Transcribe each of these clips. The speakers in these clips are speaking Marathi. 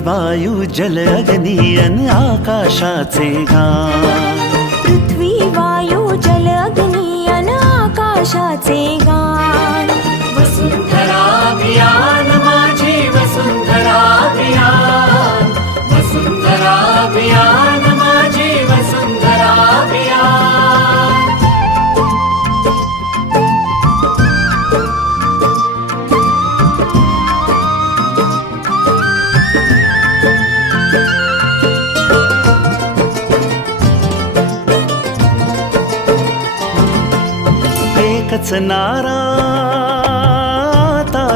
वायू जल अग्नी अन आकाशाचे गान पृथ्वी वायू जल अग्नी आता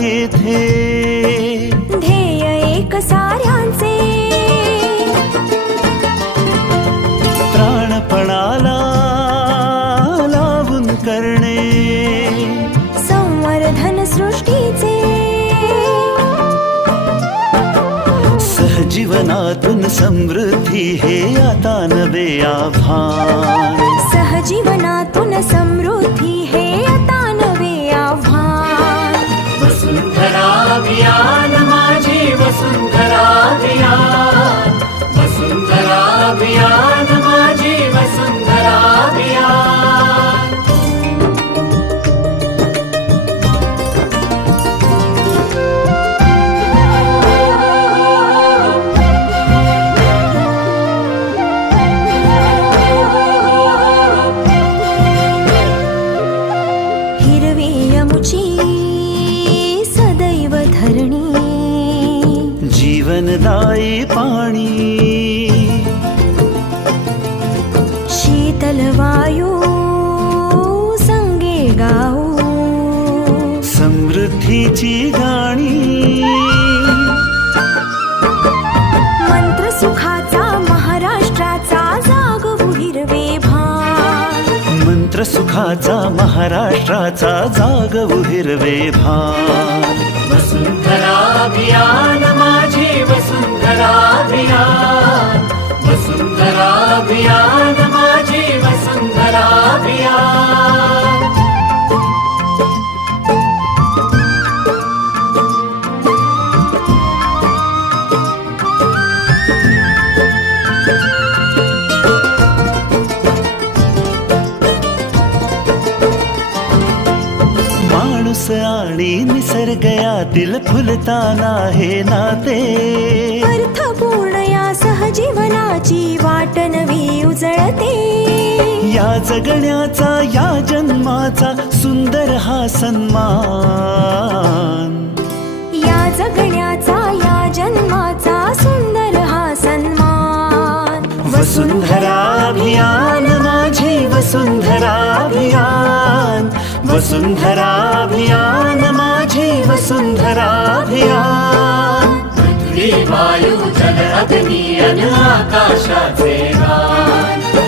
येथे ध्येय एक साऱ्यांचे. त्राणपणाला लावून करणे. संवर्धन सृष्टीचे. सहजीवनातून समृद्धी हे आता नवे आव्हान. सहजीवनातून जीवनदायी पाणी. शीतल वायू संगे गाऊ. समृद्धीची गाणी. मंत्र सुखाचा महाराष्ट्राचा जागवू हिरवे भान. मंत्र सुखाचा महाराष्ट्राचा जागवू हिरवे भान. वसुंधरा माणूस आणि निसर्ग यातील फुलताना हे नाते. अर्थपूर्ण या सहजीवनाची वाट नवी उजळते. या जगण्याचा या जन्माचा सुंदर हा सन्मान. या जगण्याचा या जन्माचा सुंदर हा सन्मान. वसुंधरा अभियान माझी वसुंधरा अभियान. वसुंधरा अभियान माझे वसुंधरा अभियान पृथ्वी वायू जल अग्नि अन आकाशाचे गान।